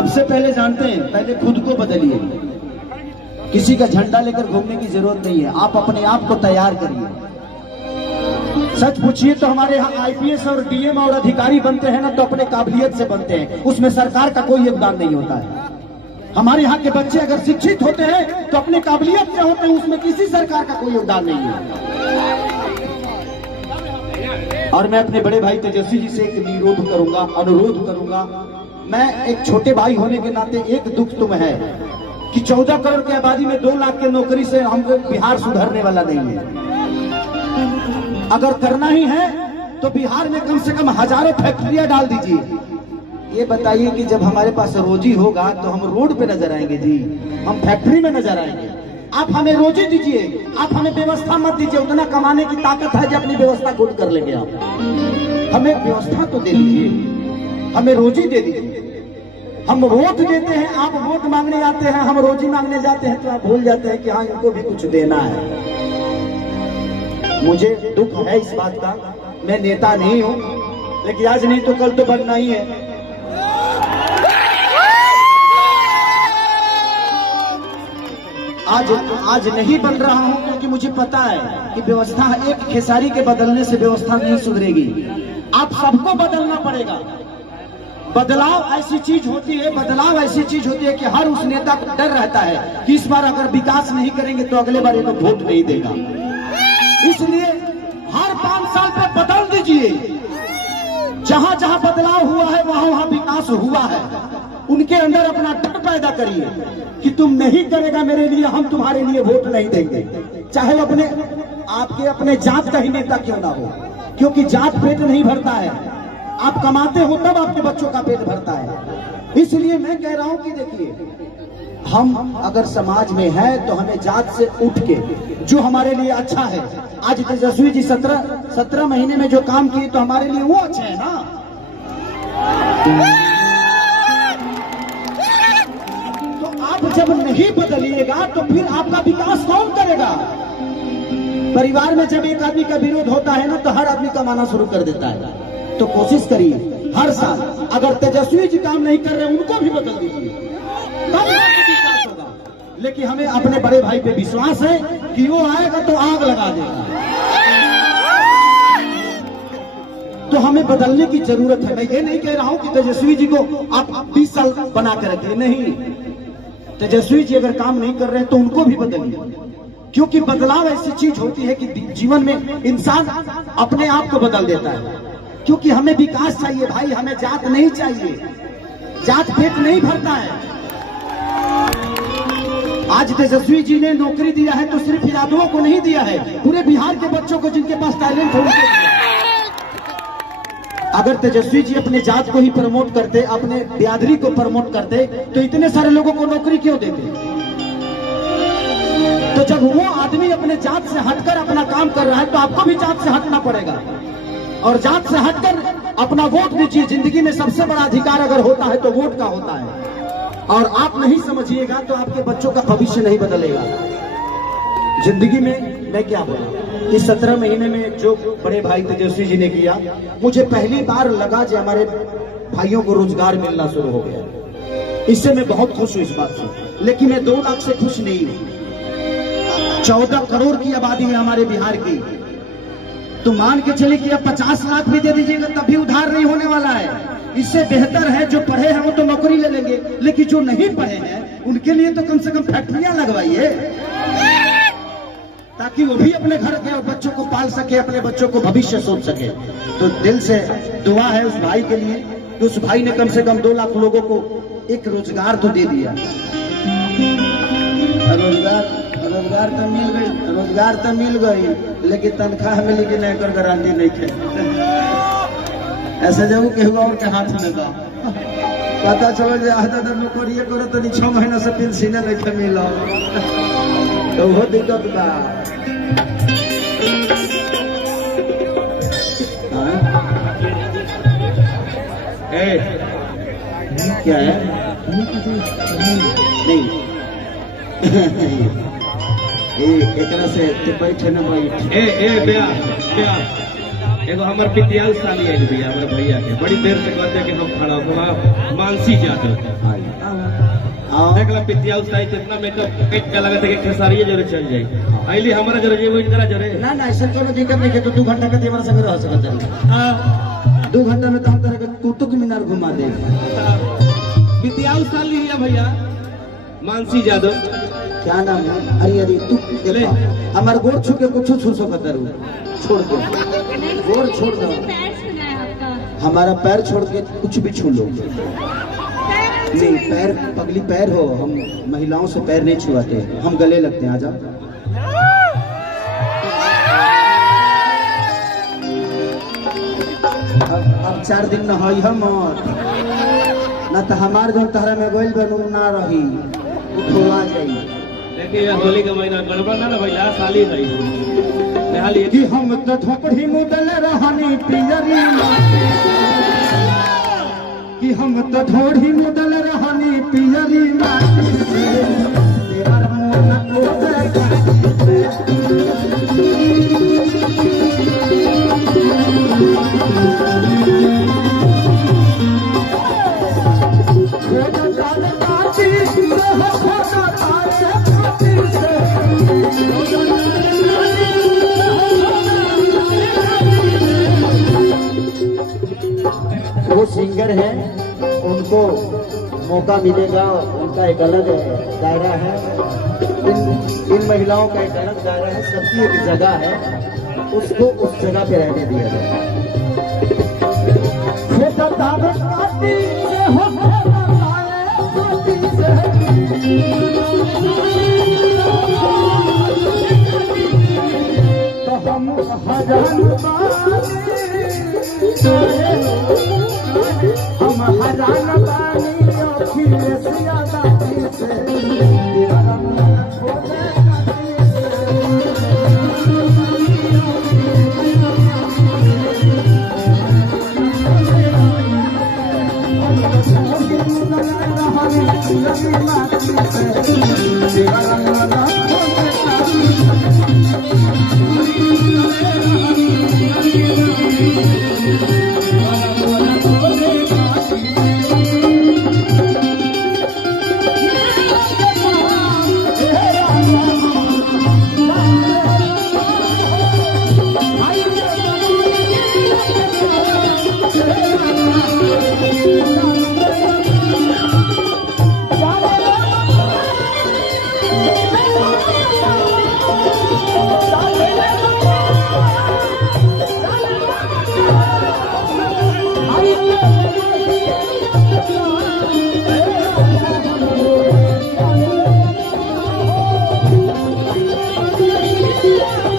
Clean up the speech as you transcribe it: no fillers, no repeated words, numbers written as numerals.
सबसे पहले जानते हैं, पहले खुद को बदलिए। किसी का झंडा लेकर घूमने की जरूरत नहीं है, आप अपने आप को तैयार करिए। सच पूछिए तो हमारे यहाँ आईपीएस और डीएम और अधिकारी बनते हैं ना, तो अपने काबिलियत से बनते हैं, उसमें सरकार का कोई योगदान नहीं होता है। हमारे यहाँ के बच्चे अगर शिक्षित होते हैं तो अपने काबिलियत से होते हैं, उसमें किसी सरकार का कोई योगदान नहीं है। और मैं अपने बड़े भाई तेजस्वी जी से एक अनुरोध करूंगा। मैं एक छोटे भाई होने के नाते एक दुख तुम है कि 14 करोड़ की आबादी में 2 लाख के नौकरी से हमको बिहार सुधरने वाला नहीं है। अगर करना ही है तो बिहार में कम से कम हजारों फैक्ट्रियां डाल दीजिए। ये बताइए कि जब हमारे पास रोजी होगा तो हम रोड पे नजर आएंगे जी, हम फैक्ट्री में नजर आएंगे। आप हमें रोजी दीजिए, आप हमें व्यवस्था मत दीजिए। उतना कमाने की ताकत है कि अपनी व्यवस्था खुद कर लेंगे आप। हमें व्यवस्था तो दे दीजिए, हमें रोजी दे दीजिए। हम वोट देते हैं, आप वोट मांगने आते हैं, हम रोजी मांगने जाते हैं तो आप भूल जाते हैं कि हाँ इनको भी कुछ देना है। मुझे दुख है इस बात का। मैं नेता नहीं हूं, लेकिन आज नहीं तो कल तो बनना ही है। आज नहीं बन रहा हूं क्योंकि मुझे पता है कि व्यवस्था एक खेसारी के बदलने से व्यवस्था नहीं सुधरेगी। आप सबको बदलना पड़ेगा। बदलाव ऐसी चीज होती है कि हर उस नेता को डर रहता है कि इस बार अगर विकास नहीं करेंगे तो अगले बार ये तो वोट नहीं देगा। इसलिए हर 5 साल पर बदल दीजिए। जहां जहां बदलाव हुआ है वहां वहां विकास हुआ है। उनके अंदर अपना डर पैदा करिए कि तुम नहीं करेगा मेरे लिए, हम तुम्हारे लिए वोट नहीं देंगे, चाहे वो अपने जात का ही नेता क्यों ना हो। क्योंकि जात पेट नहीं भरता है, आप कमाते हो तब आपके बच्चों का पेट भरता है। इसलिए मैं कह रहा हूं कि देखिए, हम अगर समाज में है तो हमें जात से उठ के जो हमारे लिए अच्छा है। आज तेजस्वी जी 17 महीने में जो काम किए तो हमारे लिए वो अच्छा है ना। आप जब नहीं बदलिएगा तो फिर आपका विकास कौन करेगा। परिवार में जब एक आदमी का विरोध होता है ना तो हर आदमी कमाना शुरू कर देता है। तो कोशिश करिए हर साल, अगर तेजस्वी जी काम नहीं कर रहे उनको भी बदल दीजिए, तब विकास होगा। लेकिन हमें अपने बड़े भाई पे विश्वास है कि वो आएगा तो आग लगा देगा। तो हमें बदलने की जरूरत है। मैं ये नहीं कह रहा हूं कि तेजस्वी जी को आप 20 साल बना कर रखिए, नहीं। तेजस्वी जी अगर काम नहीं कर रहे हैं तो उनको भी बदलिए। क्योंकि बदलाव ऐसी चीज होती है कि जीवन में इंसान अपने आप को बदल देता है। क्योंकि हमें विकास चाहिए भाई, हमें जात नहीं चाहिए। जात पेट नहीं भरता है। आज तेजस्वी जी ने नौकरी दिया है तो सिर्फ यादवों को नहीं दिया है, पूरे बिहार के बच्चों को जिनके पास टैलेंट है। अगर तेजस्वी जी अपने जात को ही प्रमोट करते, अपने बिरादरी को प्रमोट करते तो इतने सारे लोगों को नौकरी क्यों देते। तो जब वो आदमी अपने जात से हटकर अपना काम कर रहा है तो आपको भी जात से हटना पड़ेगा और जात से हटकर अपना वोट दीजिए। जिंदगी में सबसे बड़ा अधिकार अगर होता है तो वोट का होता है। और आप नहीं समझिएगा तो आपके बच्चों का भविष्य नहीं बदलेगा। जिंदगी में मैं क्या बोला, इस 17 महीने में जो बड़े भाई तेजस्वी जी ने किया, मुझे पहली बार लगा कि हमारे भाइयों को रोजगार मिलना शुरू हो गया। इससे मैं बहुत खुश हूं इस बात से। लेकिन मैं 2 लाख से खुश नहीं हूं। 14 करोड़ की आबादी है हमारे बिहार की। तो मान के चले कि अब 50 लाख भी दे दीजिएगा तब भी उधार नहीं होने वाला है। इससे बेहतर है जो पढ़े हैं वो तो नौकरी ले लेंगे, लेकिन जो नहीं पढ़े हैं उनके लिए तो कम से कम फैक्ट्रियां लगवाइए, ताकि वो भी अपने घर के बच्चों को पाल सके, अपने बच्चों को भविष्य सोच सके। तो दिल से दुआ है उस भाई के लिए कि उस भाई ने कम से कम 2 लाख लोगों को एक रोजगार तो दे दिया। रोजगार तो मिल गई, लेकिन तनख्वाह मिली कि नहीं कर गारंटी नहीं है। ऐसे जब केहू और के हाथ में बा, पता चलो जे आधा नौकरी करो तो 6 महीना से पेंशन नहीं मिला, तो वो दिक्कत बा। क्या है नहीं एकरा से बैठे न बैठ एगो हमर पितियाल साली आइल भैया, हमर भैया के बड़ी देर से कहते कि हम खड़ा हो, मानसी जाते हाँ। देख ला पितिया उसाई कितना मेकअप कट के लगा थे कि खेसारिये जरे चल जाई आइली हमरा जरे जे वही करा जरे ना ना ऐसा कोनो दिक्कत नहीं है। तो 2 घंटा के देवर संग रह सकत है। 2 घंटा में तो हम तरह के कुतुब मीनार घुमा दे। पितिया उसाली है भैया मानसी यादव क्या नाम है? अरे अरे तू ले। हमार गोर छू के कुछ छू सकत है। छोड़ दो गोर छोड़ दो। हमारा पैर छोड़ के कुछ भी छू लो। नहीं पैर पगली पैर हो। हम महिलाओं से पैर नहीं छुआते। हम गले लगते हैं। आजा अब 4 दिन नहाई हम ना तो हमार जो तहरा में गोइल बनू ना रही उठवा जाई। देखिए होली का महीना गड़बड़ ना भैया साली रही नहाली कि हम तो झोपड़ी मुदल रहनी पियरी माटी कि हम तो ढोड़ी मुदल रहनी पियरी माटी तेरा मन को वो सिंगर है उनको मौका मिलेगा। उनका एक अलग दायरा है। इन महिलाओं का एक अलग दायरा है। सबकी एक जगह है। उसको उस जगह पे रहने दिया जाए। तो हम हजान पानी अखिलेशिया दादी से तेरा मन खोले Yeah.